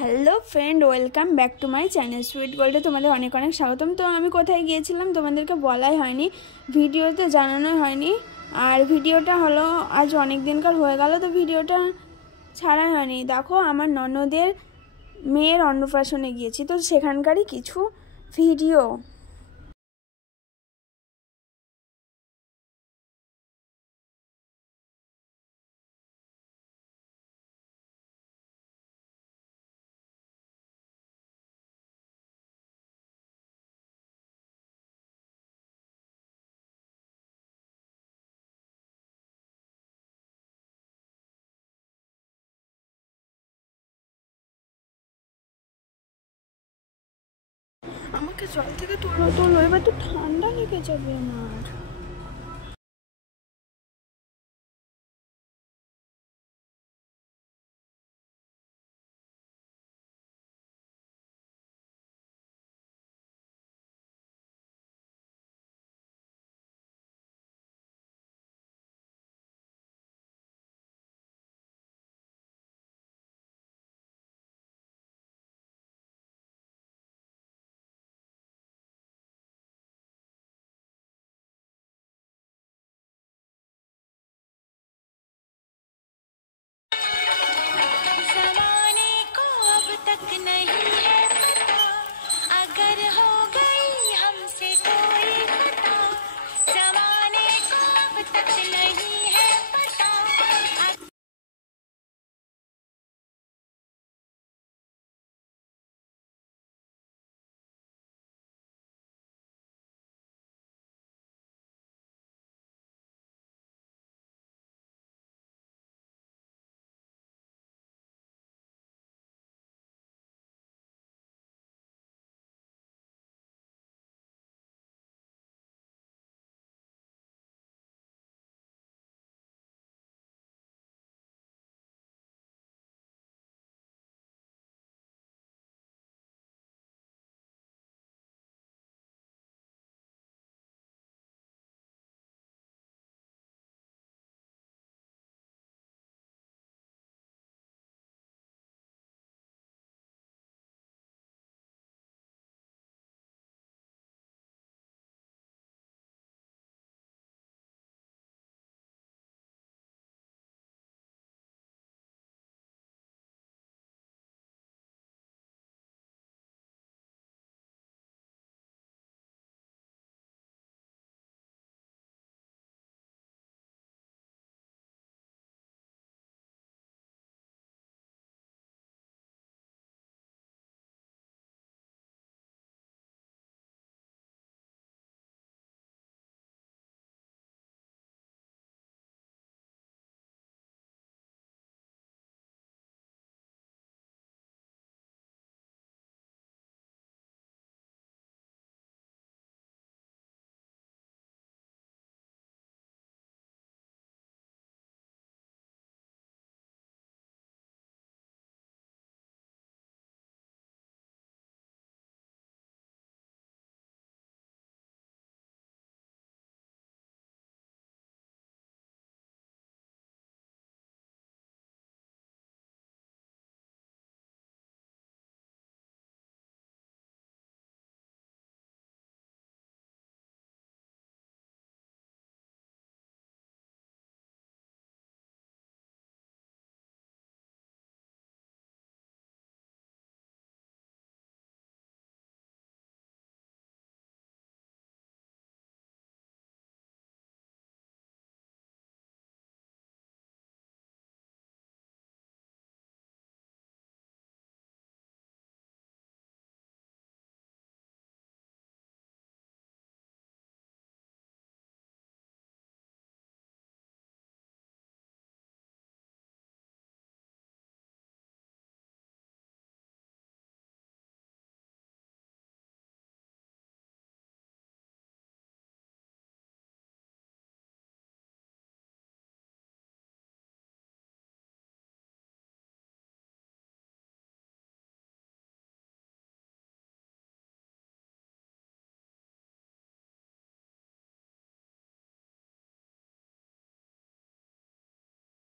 Hello friend, welcome back to my channel sweet গোল্ডে তোমাদের অনেক অনেক স্বাগতম। তো আমি কোথায় গিয়েছিলাম তোমাদেরকে বলাই হয়নি, ভিডিওতে জানানো হয়নি। আর ভিডিওটা হলো আজ অনেক দিনকার হয়ে গেল, তো ভিডিওটা ছাড়া হয়নি। দেখো, আমার ননদের মেয়ের অন্নপ্রাশনে গিয়েছি, তো সেখানকারই কিছু ভিডিও। আমাকে জল থেকে তোলো তোলো, এবার তো ঠান্ডা লেগে যাবে আমার।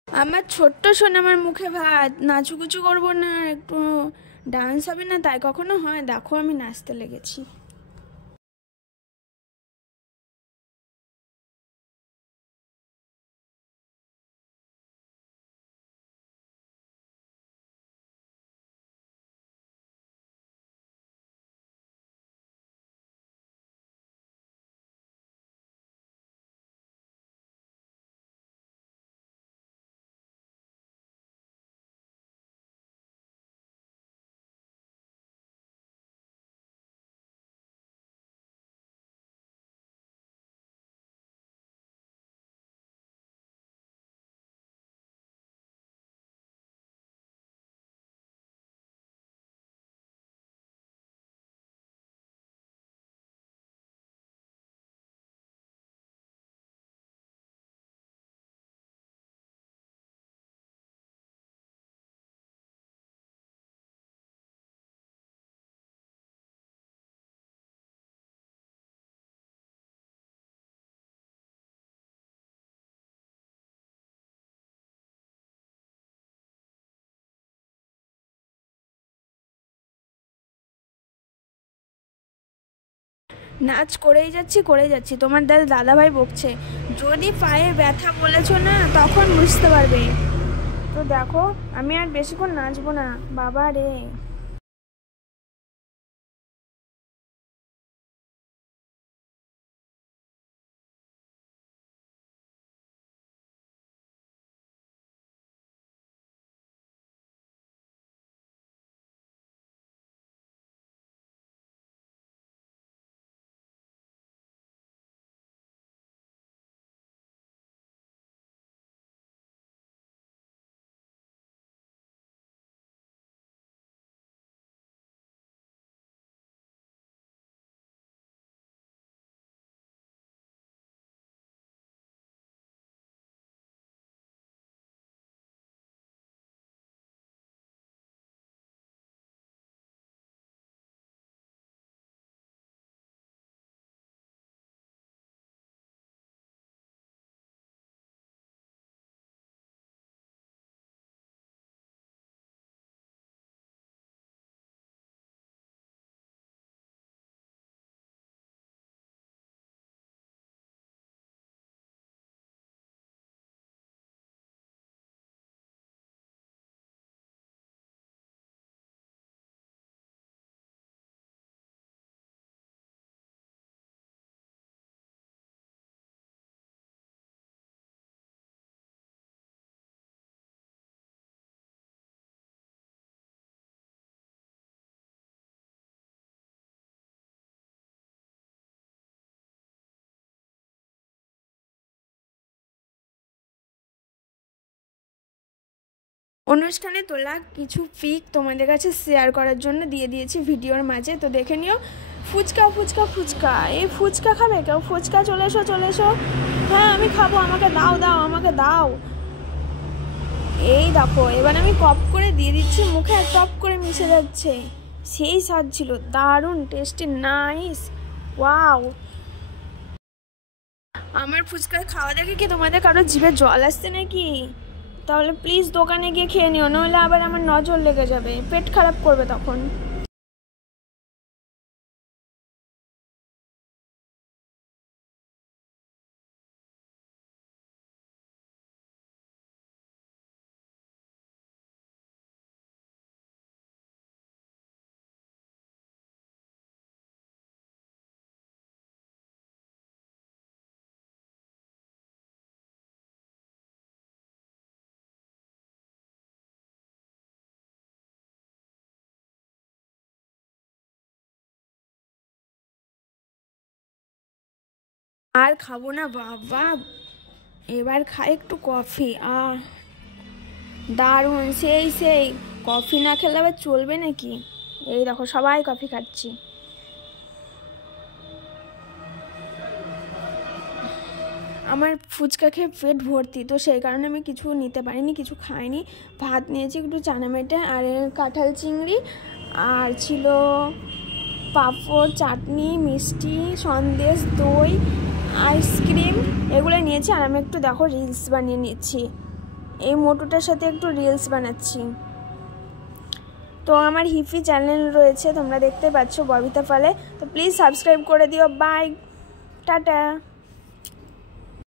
আমার ছোট্ট সোনা, আমার মুখে ভাত, নাচুকুচু করবো না একটু, ডান্স হবে না তাই কখনো হয়? দেখো আমি নাচতে লেগেছি। নাচ করেই যাচ্ছি, তোমার দাদাভাই বকছে। যদি পায়ে ব্যথা বলেছো না তখন বুঝতে পারবে। তো দেখো আমি আর বেশিক্ষণ নাচবো না, বাবা রে। অনুষ্ঠানে তোলা কিছু পিক তোমাদের কাছে শেয়ার করার জন্য দিয়ে দিয়েছি ভিডিওর মাঝে, তো দেখে নিও। ফুচকা ফুচকা ফুচকা, এই ফুচকা খাবে কেউ? ফুচকা চলে এসো। হ্যাঁ আমি খাবো, আমাকে দাও আমাকে দাও। এই দেখো এবার আমি কপ করে দিয়ে দিচ্ছি মুখে, টপ করে মিশে যাচ্ছে। সেই স্বাদ ছিল, দারুণ টেস্টি, নাইস, ওয়াও। আমার ফুচকা খাওয়া দেখে কি তোমাদের কারো জিভে জল আসছে নাকি? তাহলে প্লিজ দোকানে গিয়ে খেয়ে নিও, নইলে আবার আমার নজর লেগে যাবে, পেট খারাপ করবে তখন। আর খাবো না বাবা, এবার খাই একটু কফি। দারুণ, সেই কফি না খেলে আবার চলবে নাকি? এই দেখো সবাই কফি খাচ্ছি। আমার ফুচকা খেয়ে পেট ভর্তি, তো সেই কারণে আমি কিছু নিতে পারিনি, কিছু খাইনি। ভাত নিয়েছি, একটু চানা মেটে আর কাঁঠাল চিংড়ি, আর ছিল পাঁপড়, চাটনি, মিষ্টি, সন্দেশ, দই, আইসক্রিম, এগুলো নিয়েছি। আর আমি একটু দেখো রিলস বানিয়ে নিচ্ছি, এই মোটোটার সাথে একটু রিলস বানাচ্ছি। তো তো আমার হিপি চ্যানেল রয়েছে, তোমরা দেখতে পাচ্ছ ববিতা পালে, তো প্লিজ সাবস্ক্রাইব করে দিও। Bye, tata.